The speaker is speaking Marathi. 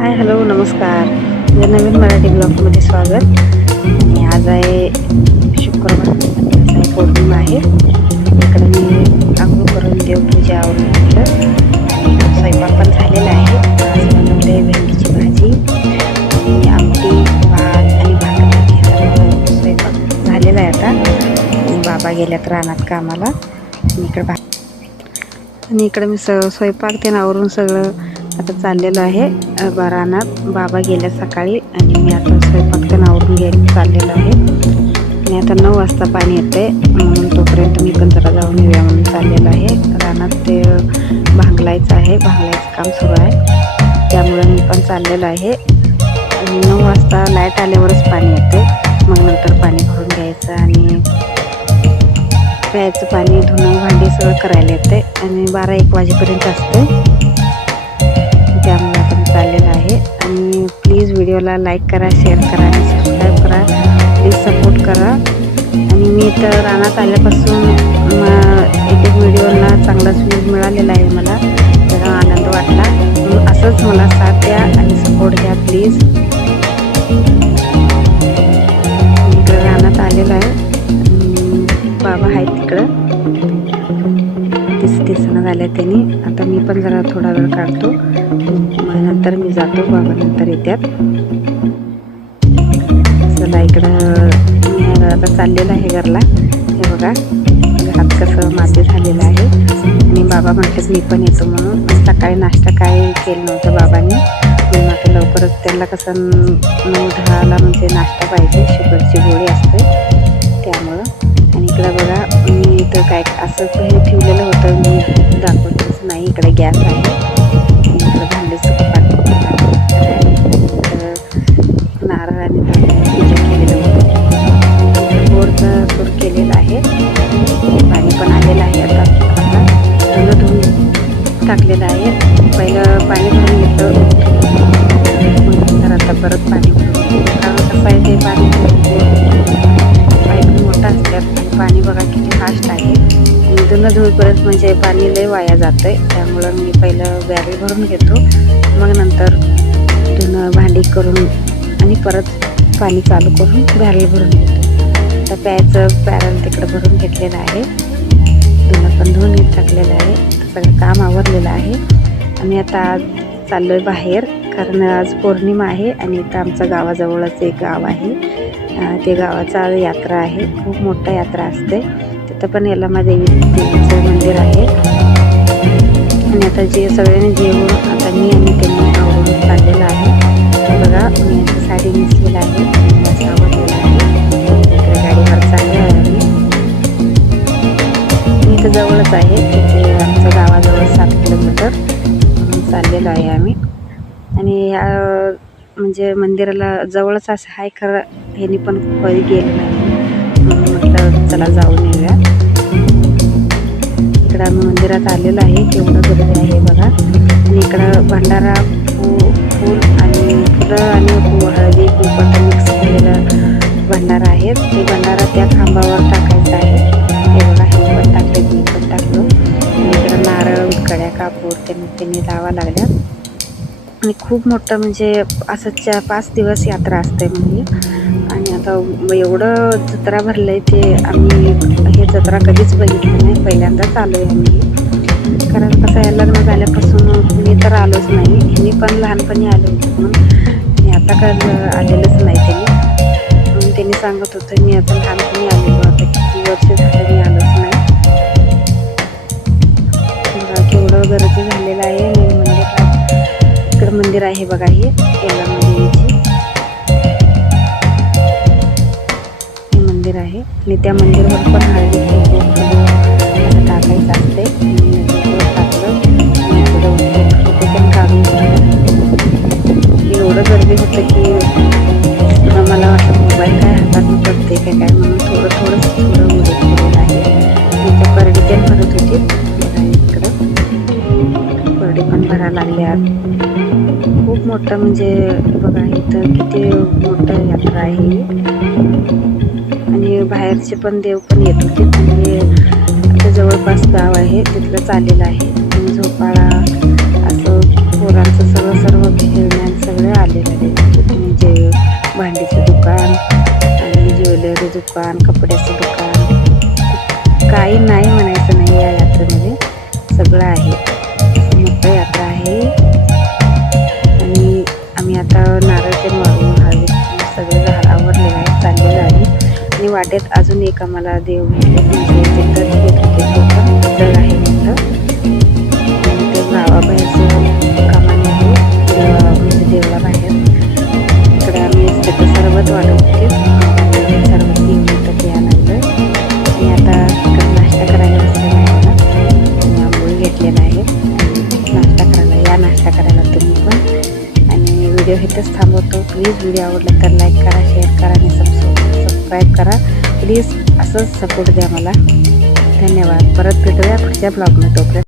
हाय हॅलो नमस्कार. माझ्या नवीन मराठी ब्लॉगमध्ये स्वागत. आणि आज आहे शुक्रवार आज आहे पौर्णिमा आहे. इकडे मी आंघोळ करून देवपूजा आवडून घेतलं. स्वयंपाक पण झालेला आहे. आज बनवले भेंडीची भाजी. आणि आमटी भात आणि भाकरी हे सर्व स्वयंपाक झालेला आहे आता. बाबा गेल्यात रानात कामाला. आणि इकडं भा आणि इकडं मी स स्वयंपाक ते आवरून सगळं आता चाललेलं आहे बारानात रानात बाबा गेल्या सकाळी आणि मी आता स्वयंपाक आवरून घ्यायला चाललेलं आहे. आणि आता नऊ वाजता पाणी येते म्हणून तोपर्यंत मी पण जरा जाऊन येऊया म्हणून चाललेलो आहे. रानात ते भांगलायचं आहे भांगलायचं काम सुरू आहे. त्यामुळे मी पण चाललेलं आहे. आणि नऊ वाजता लाइट आल्यावरच पाणी येते मग नंतर पाणी भरून घ्यायचं आणि प्यायचं पाणी धुणं भांडी सगळं करायला येते आणि बारा एक वाजेपर्यंत असते चाललेलं आहे. आणि प्लीज व्हिडिओला लाईक करा शेअर करा आणि सबस्क्राईब करा. प्लीज सपोर्ट करा. आणि मी तर रानात आल्यापासून एक एक व्हिडिओला चांगलाच व्ह्यूज मिळालेला आहे मला. त्याचा आनंद वाटला. असंच मला साथ द्या आणि सपोर्ट द्या प्लीज पण जरा थोडा वेळ काढतो. नंतर मी जातो बाबा नंतर येत्यात. चला इकडं मी आता चाललेलं आहे घरला. हे बघा घरात कसं माझे झालेलं आहे. आणि बाबा म्हटलं मी पण येतो म्हणून. सकाळी नाश्ता काय केलं नव्हतं बाबांनी. मी आता लवकरच त्यांना कसं नऊ दहाला म्हणजे नाश्ता पाहिजे. शुगरची गोळी असते त्यामुळं. आणि इकडं बघा मी इथं काय असं गॅस आहे. आणि इकडं भांडीचं कपाट नारळ आणि तांदळाची पूजा केलेलं होतं गोडचं बोरचा सूर केलेला आहे. पाणी पण आलेलं आहे आता. आता धुणं धुवून टाकलेलं आहे. पहिलं पाणी भरून घेतलं मग आता परत पाणी. भरून कारण कसं आहे ते पाणी पूर्ण धुणं धुईपर्यंत म्हणजे पाणी लय वाया जातं आहे त्यामुळं मी पहिलं बॅरल भरून घेतो. मग नंतर धुणं भांडी करून आणि परत पाणी चालू करून बॅरल भरून घेतो. आता प्यायचं बॅरल तिकडं भरून घेतलेलं आहे. धुणं पण धुवून टाकलेलं आहे. सगळं काम आवरलेलं आहे. आणि आता आज चाललो आहे बाहेर कारण आज पौर्णिमा आहे आणि इथं आमचं गावाजवळच एक गाव आहे. ते गावाचा यात्रा आहे. खूप मोठा यात्रा असते. इथं पण याला माझ्या देवीचं मंदिर आहे. आणि आता जे सगळ्यांनी जेवण आता मी आणि त्यांनी आवडून चाललेलं आहे. बघा मी साडी नेसलेलं आहे. आवडलेलं आहे. इकडे गाडीवर चालले आहे मी इथं जवळच आहे. तिथे आमचं गावाजवळ सात किलोमीटर चाललेलो आहे आम्ही. आणि ह्या म्हणजे मंदिराला जवळच असं आहे खरं ह्यांनी पण कधी गेलं नाही. म्हटलं चला जाऊन येऊया. इकडं आम्ही मंदिरात आलेलो आहे केवढं गर्दी आहे बघा. आणि इकडं भंडारा फू फूल आणि फुलं आणि हळदी कुंपट मिक्स केलेलं भंडारा आहे ते भंडारा त्या खांबावर टाकायचं आहे. हे बघा हे पण टाकले मी पण टाकलो. इकडं नारळ कड्या कापूर त्यांनी त्यांनी लावा लागल्या. आणि खूप मोठं म्हणजे असं चार पाच दिवस यात्रा असते म्हणजे. आणि आता एवढं जत्रा भरलं आहे ते आम्ही हे जत्रा कधीच बघितलं नाही. पहिल्यांदाच आलो आहे आम्ही. कारण कसं आहे लग्न झाल्यापासून मी तर आलोच नाही. मी पण लहानपणी आले होते मी आणि आता का आलेलंच नाही त्यांनी. म्हणून त्यांनी सांगत होतं मी आता लहानपणी आलेलो आता किती वर्ष झालं मी आलोच नाही. बघा केवढं गर्दी झालेलं आहे. इकडं मंदिर आहे बघा हे याला देवीची मंदिर आहे. आणि त्या मंदिरावर पण हळदी कुंकू फुलं असं टाकायचं असते टाकलं पण काढून एवढं गर्दी होतं की मला वाटलं मोबाईल काय हातात पडते काय काय म्हणून थोडं थोडं थोडं उडे केलेलं आहे. आणि त्या परडी ते भरत होती. बघा इकडं. परडी पण भरायला लागल्या खूप मोठं म्हणजे बघा इथं किती मोठं यात्रा आहे. आणि बाहेरचे पण देव पण येत होते म्हणजे आता जवळपास गाव आहे तिथलं चाललेलं आहे. झोपाळा असं पोरांचं सगळं सर्व खेळण्याचं आलेलं आहे. म्हणजे भांडीचं दुकान आणि ज्वेलरी दुकान कपड्याचं दुकान. काही नाही म्हणायचं नाही या यात्रेमध्ये. सगळं आहे. मोठं यात्रा आहे. वाटेत अजून एक आम्हाला देव भेटले म्हणजे तिथं आहे तिथं. आणि आहे देवा म्हणजे बाहेर. इकडे आम्ही तिथं सरबत वाढत होते सर्व घेऊन इथं आणि आता इकडे नाश्ता करायला बसलेला आहे घेतलेला आहे. नाश्ता करायला या नाश्ता करायला तुम्ही पण. आणि व्हिडिओ इथंच थांबवतो. प्लीज व्हिडिओ आवडला तर लाईक करा शेअर करा आणि सबस्क्राईब सबस्क्राईब करा. प्लीज असंच सपोर्ट द्या मला. धन्यवाद. परत भेटूया पुढच्या ब्लॉगमध्ये तोपर्यंत